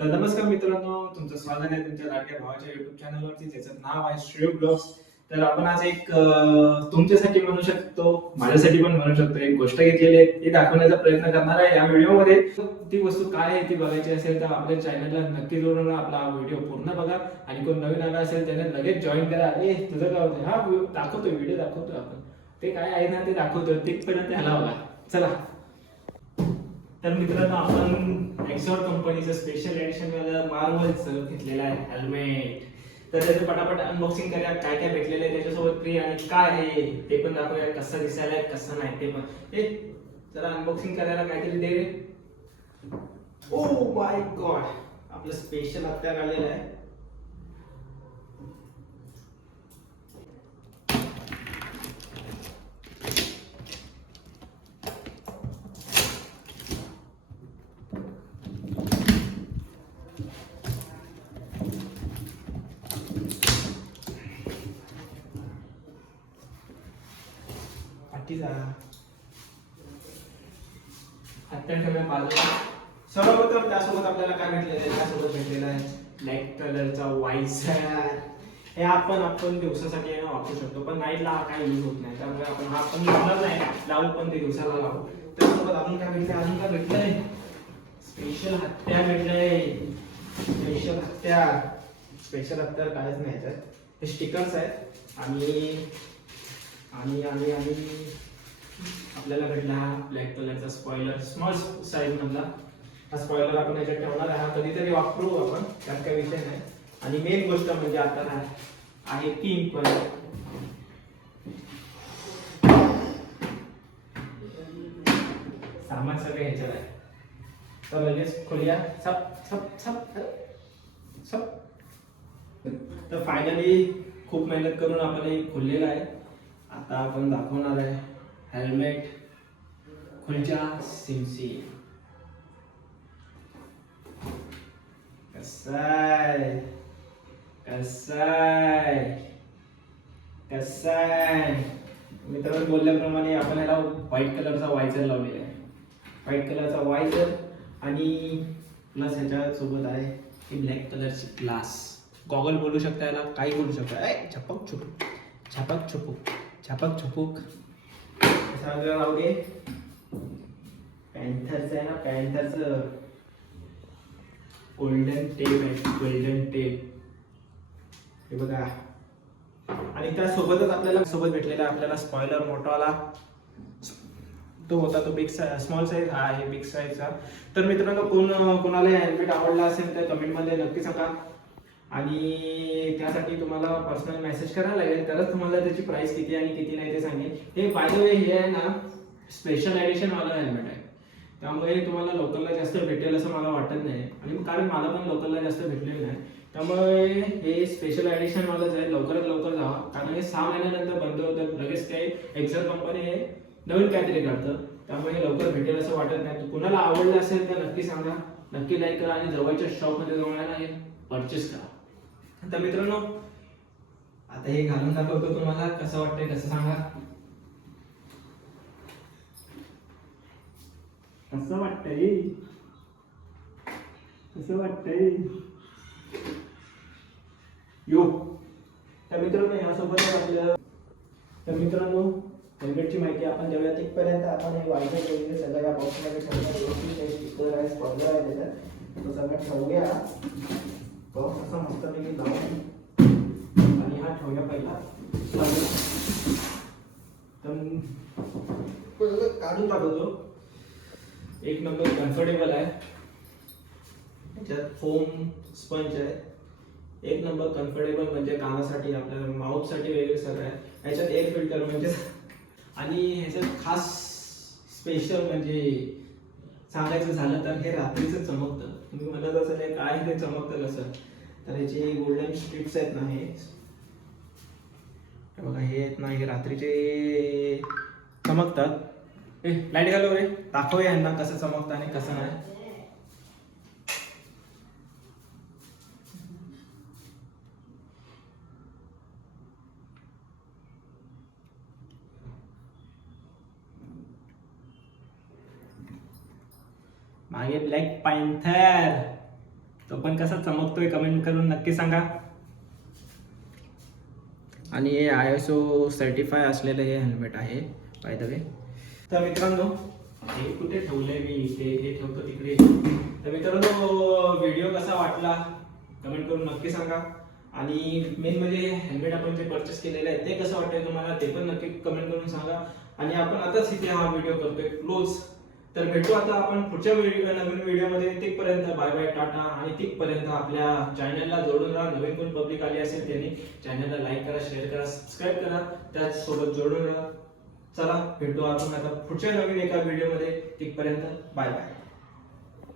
तर नमस्कार मित्रांनो, तुमचं स्वागत आहे तुमच्या लाडक्या भावाच्या युट्यूब चॅनलवरती, ज्याचं नाव आहे श्रेय ब्लॉग्स. तर आपण आज एक तुमच्यासाठी म्हणू शकतो, माझ्यासाठी पण म्हणू शकतो, एक गोष्ट घेतलेली आहे ती दाखवण्याचा प्रयत्न करणार आहे या व्हिडिओमध्ये. ती वस्तू काय आहे ती बघायची असेल तर आपल्या चॅनलला नक्की जोडून आपला व्हिडिओ पूर्ण बघा. आणि कोण नवीन आला असेल त्याने लगेच जॉईन करा. तुझं काय होतं, हा दाखवतोय, व्हिडिओ दाखवतोय आपण, ते काय आहे ना ते दाखवतोय, ते पर्यंत ह्याला बघा. चला. तर मित्रांनो, आपण एक्सॉर कंपनीचं स्पेशल एडिशन वाला मार्वलचं घेतलेलं आहे हेल्मेट. तर त्याचं पटापट अनबॉक्सिंग करूया, काय काय भेटलेलं आहे त्याच्यासोबत फ्री आणि काय आहे ते पण दाखवूया, कसं दिसायला कसं नाही ते पण. ए जरा अनबॉक्सिंग करायला काहीतरी दे रे. ओ माय गॉड, आपलं स्पेशल हत्यार आलेलं आहे. पाठीचा हत्यार ठेवल्या बाजूला. सर्वप्रथम त्यासोबत आपल्याला काय भेटलेलं आहे, त्यासोबत भेटलेला आहे ब्लॅक कलरचा वायझर. हे आपण दिवसासाठी आहे ना वापरू शकतो, पण नाईटला हा काही यूज होत नाही, त्यामुळे आपण हा पण लावणार नाही, लावू पण ते दिवसाला लावू. त्यासोबत अजून काय भेटलंय, अजून काय भेटलंय, स्पेशल हत्यार भेटलंय. स्पेशल हत्यार, स्पेशल हत्यार कायच नाही तर हे स्टिकर्स आहेत. आणि आणि आणि आणि आपल्याला भेटला हा ब्लॅक कलरचा स्पॉइलर, स्मॉल साईज मधला. हा स्पॉइलर आपण याच्यात ठेवणार आहे, हा कधीतरी वापरू आपण, त्यात काही विषय नाही. आणि मेन गोष्ट म्हणजे आता आहे किंग पण. सामान सगळं ह्याच्यात आहे. तर लगेच खोलूया. छप छप छप छप. तर फायनली खूप मेहनत करून आपण हे खोललेलं आहे. आता आपण दाखवणार आहे हेल्मेट खुलचा सिमसी. कसाय कसाय कसाय मित्रांनो, बोलल्याप्रमाणे आपण याला व्हाईट कलरचा वायझर लावलेला आहे. व्हाईट कलरचा वायझर आणि प्लस ह्याच्या सोबत आहे ही ब्लॅक कलरची ग्लास गॉगल, बोलू शकता याला, काही बोलू शकता. छपक छुपूक छपक छुपूक छपक छुपूक सगळं राहू दे. पॅन्थरचं आहे ना, पॅन्थरचं गोल्डन टेप आहे, गोल्डन टेप हे बघा. आणि त्यासोबतच आपल्याला सोबत भेटलेला आपल्याला स्पॉइलर मोठावाला, तो होता तो बिग साईज, स्मॉल साईज हा आहे बिग साईजचा. तर मित्रांनो, कोणाला हेल्मेट आवडला असेल तर कमेंटमध्ये नक्की सांगा. आणि त्यासाठी तुम्हाला पर्सनल मेसेज करायला लागेल, तरच तुम्हाला त्याची प्राइस किती आणि किती नाही ते सांगेल. हे बाय द वे हे आहे ना स्पेशल एडिशन वाला हेल्मेट आहे, त्यामुळे तुम्हाला लोकलला जास्त भेटेल असं मला वाटत नाही. आणि कारण मला पण लोकलला जास्त भेटलेलं नाही, त्यामुळे हे स्पेशल एडिशन वालाच आहे. लवकरात लवकर जावा, कारण हे 6 महिन्यानंतर बंद होतं. लगेच काही एक्झर कंपनी हे नवीन काहीतरी करतं, त्यामुळे लवकर भेटेल असं वाटत नाही. कुणाला आवडलं असेल तर नक्की सांगा, नक्की लाईक करा आणि जवळच्या शॉपमध्ये जाऊन हे परचेस करा. तर मित्रांनो, आता हे घालून दाखवतो तुम्हाला, कसं वाटतंय कसं सांगा. कसं वाटतंय, कसं वाटतंय यो. तर मित्रांनो, यासोबत आपल्या, तर मित्रांनो हेल्मेटची माहिती आपण देऊया. तिथपर्यंत आपण हे वायझर वगैरे सगळं या बॉक्समध्ये ठेवूया. आहे, स्पॉइलर आहे त्याच्यात, तो सगळं ठेवूया. बॉक्स असा मस्तपैकी लावून आणि हा ठेवूया पहिला. तर काढून टाकतो. एक नंबर कम्फर्टेबल आहे, त्याच्यात फोम स्पंज आहे. एक नंबर कम्फर्टेबल, म्हणजे कानासाठी आपल्या माउथसाठी वगैरे सगळं आहे. ह्याच्यात एअर फिल्टर म्हणजे, आणि ह्याच्यात खास स्पेशल म्हणजे सांगायचं झालं तर हे रात्रीचं चमकतं. तुम्ही म्हणत असाल हे काय ते चमकतं कसं, तर ह्याचे गोल्डन स्ट्रिप्स आहेत ना, हे बघा, हे आहेत ना, हे रात्रीचे चमकतात. लाईट घालव रे, दाखवूया यांना कसं चमकतं आणि कसं नाही. मागे ब्लॅक पॅन्थर, तो पण कसा चमकतोय कमेंट करून नक्की सांगा. आणि हे ISO सर्टिफाय असलेलं हे हेल्मेट आहे बाय द वे. तर मित्रांनो हे कुठे ठेवलंय मी, हे ठेवतो तिकडे. तर मित्रांनो व्हिडिओ कसा वाटला कमेंट करून नक्की सांगा. आणि मेन म्हणजे हेल्मेट आपण जे परचेस केलेलं आहे ते कसं वाटतंय तुम्हाला ते पण नक्की कमेंट करून सांगा. आणि आपण आताच इथे हा व्हिडिओ करतोय क्लोज. तर भेटू आता आपण पुढच्या नवीन व्हिडिओमध्ये. तिथपर्यंत बाय बाय टाटा. आणि तिथपर्यंत आपल्या चॅनलला जोडून राहा. नवीन कोण पब्लिक आली असेल त्यांनी चॅनलला लाईक करा, शेअर करा, सबस्क्राईब करा, त्याचसोबत जोडून राहा. चला भेटू आपण आता पुढच्या नवीन एका व्हिडिओमध्ये. तिथपर्यंत बाय बाय.